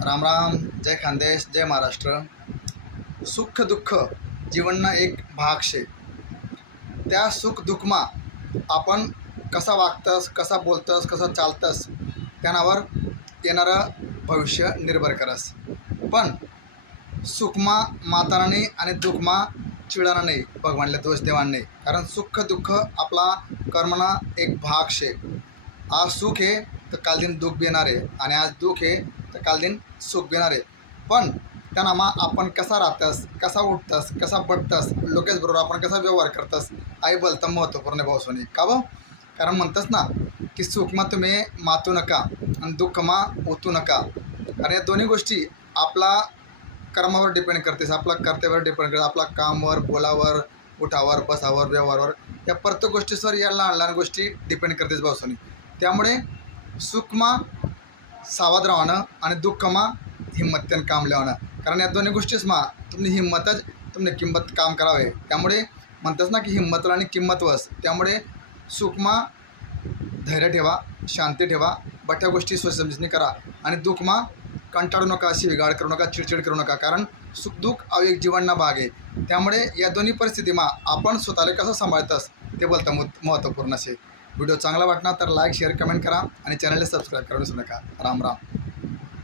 राम राम, जय खानदेश, जय महाराष्ट्र. सुख दुःख जीवनना एक भाग शे. त्या सुख दुःखमा आपण कसा वागतस, कसा बोलतस, कसा चालतस त्यानावर येणारं भविष्य निर्भर करस. पण सुखमा माताना नाही आणि दुःखमा चिडाना नाही, भगवानले दोष देवान नाही. कारण सुख दुःख आपला कर्मना एक भाग शे. आज सुख आहे तर काल दिन दुःख बी येणार आहे, आणि आज दुःख आहे तर काल दिन सुख बी येणार आहे. पण त्यांना आपण कसा राहतस, कसा उठतस, कसा बघतस, लोकेश बरोबर आपण कसा व्यवहार करतस आई बोलतं महत्त्वपूर्ण भावसोनी का बो. कारण म्हणतस ना की सुखमा तुम्ही मातू नका आणि दुःखमा ओतू नका. कारण या दोन्ही गोष्टी आपला कर्मावर डिपेंड करतेस, आपला कर्तव्यावर डिपेंड करते, आपला कामवर, बोलावर, उठावर, बसावर, व्यवहारावर, या प्रत्येक गोष्टीवर या लहान लहान गोष्टी डिपेंड करतेस भावसोनी. त्यामुळे सुखमा सावध राहणं आणि दुःखमा हिंमतीनं काम लावणं. कारण या दोन्ही गोष्टीच तुम्ही हिंमतच तुमने किंमत काम करावे. त्यामुळे म्हणतात ना की हिंमतला आणि किंमत वस. त्यामुळे सुखमा धैर्य ठेवा, शांती ठेवा, बठ्या गोष्टी सोयीसमजीने करा. आणि दुःखमा कंटाळू नका, शिवीगाळ करू नका, चिडचिड करू नका. कारण सुखदुःख हा एक जीवनना भाग आहे. त्यामुळे या दोन्ही परिस्थितीमा आपण स्वतःला कसं सांभाळतस ते बोलता महत्त्वपूर्ण असे. व्हिडिओ चांगला वाटणार तर लाईक, शेअर, कमेंट करा आणि चॅनलला सबस्क्राईब करू विसरू नका. राम राम.